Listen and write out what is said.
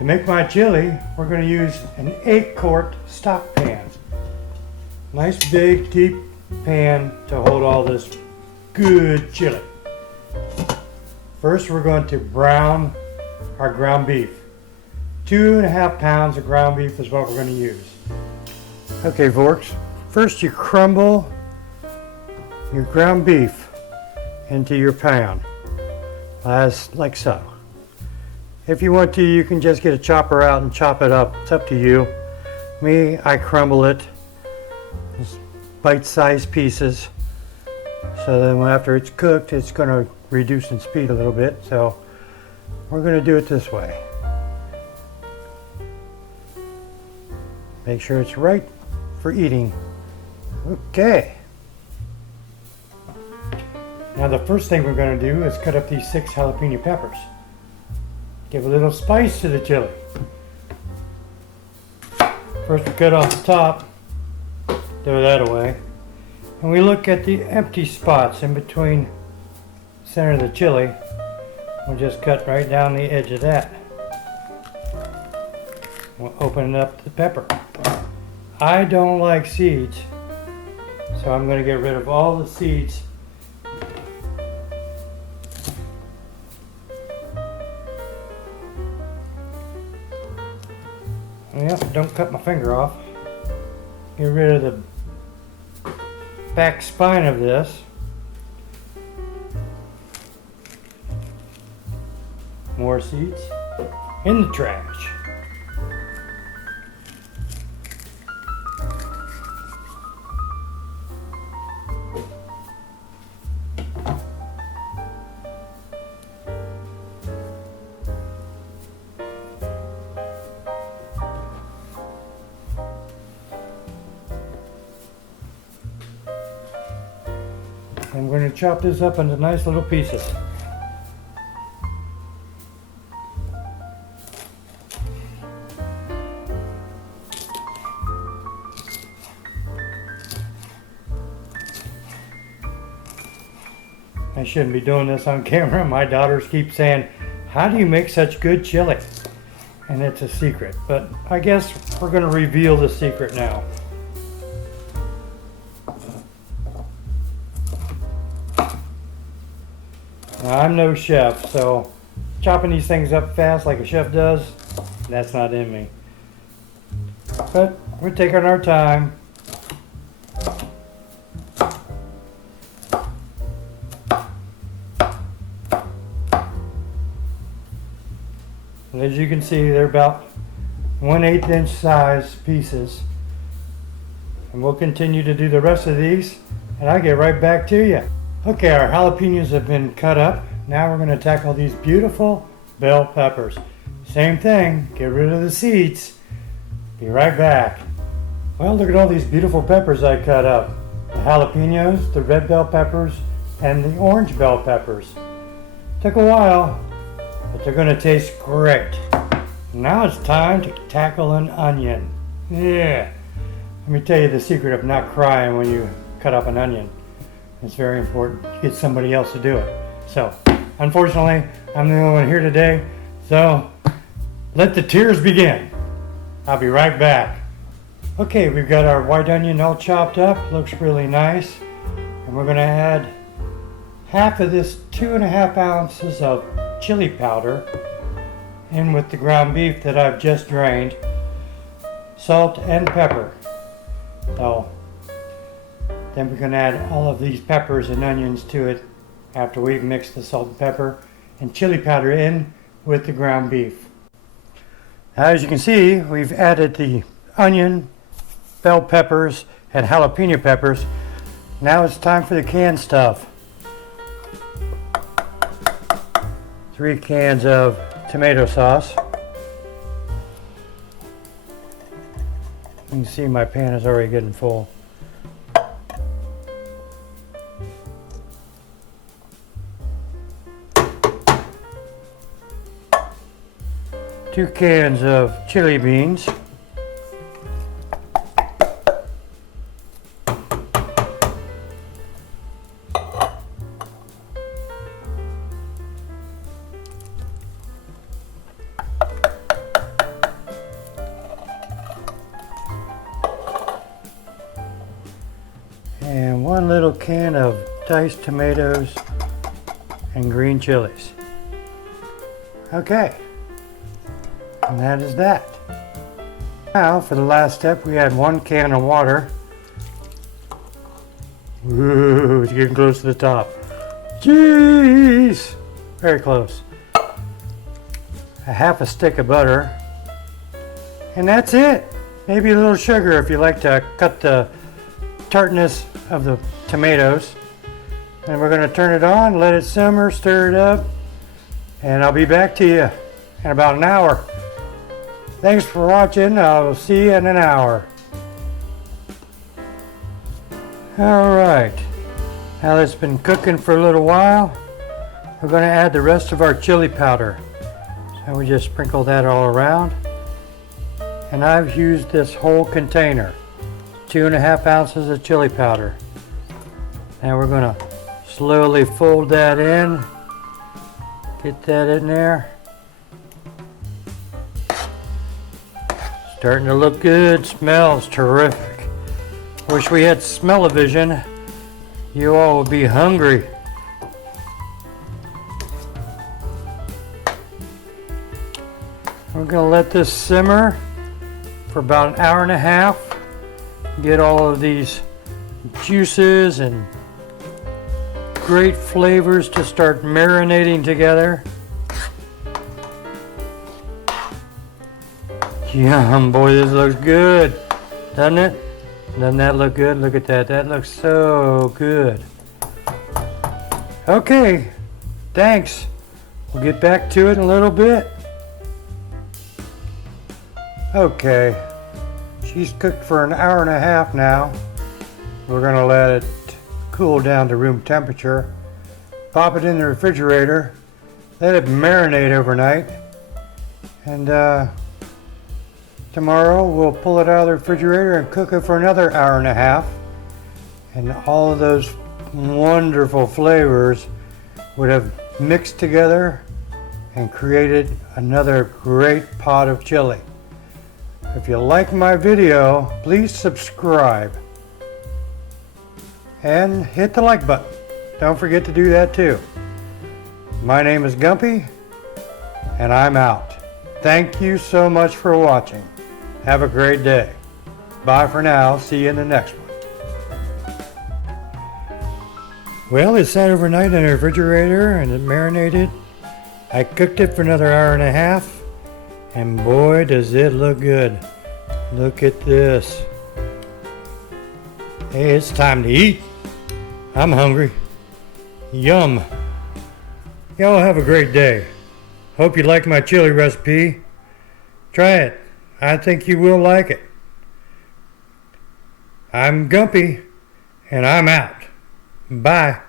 To make my chili, we're going to use an 8-quart stock pan. Nice big deep pan to hold all this good chili. First we're going to brown our ground beef. 2.5 pounds of ground beef is what we're going to use. Okay folks, first you crumble your ground beef into your pan, as like so. If you want to, you can just get a chopper out and chop it up. It's up to you. Me, I crumble it, bite-sized pieces. So then after it's cooked, it's going to reduce in speed a little bit. So we're going to do it this way. Make sure it's right for eating. Okay. Now the first thing we're going to do is cut up these 6 jalapeno peppers. Give a little spice to the chili. First we cut off the top, throw that away, and we look at the empty spots in between the center of the chili. We'll just cut right down the edge of that. We'll open up the pepper. I don't like seeds, so I'm going to get rid of all the seeds. Yep, don't cut my finger off. Get rid of the back spine of this. More seeds in the trash. I'm going to chop this up into nice little pieces. I shouldn't be doing this on camera. My daughters keep saying, "How do you make such good chili?" And it's a secret, but I guess we're going to reveal the secret now. Now, I'm no chef, so chopping these things up fast like a chef does, that's not in me. But we're taking our time. And as you can see, they're about 1/8 inch size pieces. And we'll continue to do the rest of these, and I'll get right back to you. Okay, our jalapenos have been cut up. Now we're going to tackle these beautiful bell peppers. Same thing, get rid of the seeds. Be right back. Well, look at all these beautiful peppers I cut up. The jalapenos, the red bell peppers, and the orange bell peppers. Took a while, but they're going to taste great. Now it's time to tackle an onion. Yeah, let me tell you the secret of not crying when you cut up an onion. It's very important to get somebody else to do it. So, unfortunately, I'm the only one here today, so let the tears begin. I'll be right back. Okay, we've got our white onion all chopped up, looks really nice. And we're gonna add half of this 2.5 ounces of chili powder in with the ground beef that I've just drained, salt and pepper. So, then we're going to add all of these peppers and onions to it after we've mixed the salt and pepper and chili powder in with the ground beef. Now, as you can see, we've added the onion, bell peppers, and jalapeno peppers. Now it's time for the canned stuff. 3 cans of tomato sauce. You can see my pan is already getting full. 2 cans of chili beans, little can of diced tomatoes and green chilies. Okay, and that is that. Now for the last step, we add 1 can of water. Ooh, it's getting close to the top. Jeez! Very close. A half a stick of butter. And that's it. Maybe a little sugar if you like to cut the tartness of the tomatoes. And we're going to turn it on, let it simmer, stir it up, and I'll be back to you in about an hour. Thanks for watching. I'll see you in an hour. Alright, now that it's been cooking for a little while, we're going to add the rest of our chili powder. So we just sprinkle that all around. And I've used this whole container, 2.5 ounces of chili powder. And we're going to slowly fold that in, get that in there. Starting to look good, smells terrific. Wish we had smell-o-vision. You all would be hungry. We're going to let this simmer for about 1.5 hours. Get all of these juices and great flavors to start marinating together. Yum, boy, this looks good, doesn't it? Doesn't that look good? Look at that. That looks so good. Okay, thanks. We'll get back to it in a little bit. Okay, she's cooked for 1.5 hours now. We're gonna let it cool down to room temperature. Pop it in the refrigerator. Let it marinate overnight. And tomorrow we'll pull it out of the refrigerator and cook it for another 1.5 hours. And all of those wonderful flavors would have mixed together and created another great pot of chili. If you like my video, please subscribe and hit the like button. Don't forget to do that too. My name is Gumpy and I'm out. Thank you so much for watching. Have a great day. Bye for now. See you in the next one. Well, it sat overnight in the refrigerator and it marinated. I cooked it for another 1.5 hours. And boy, does it look good. Look at this. Hey, it's time to eat. I'm hungry. Yum. Y'all have a great day. Hope you like my chili recipe. Try it. I think you will like it. I'm Gumpy, and I'm out. Bye.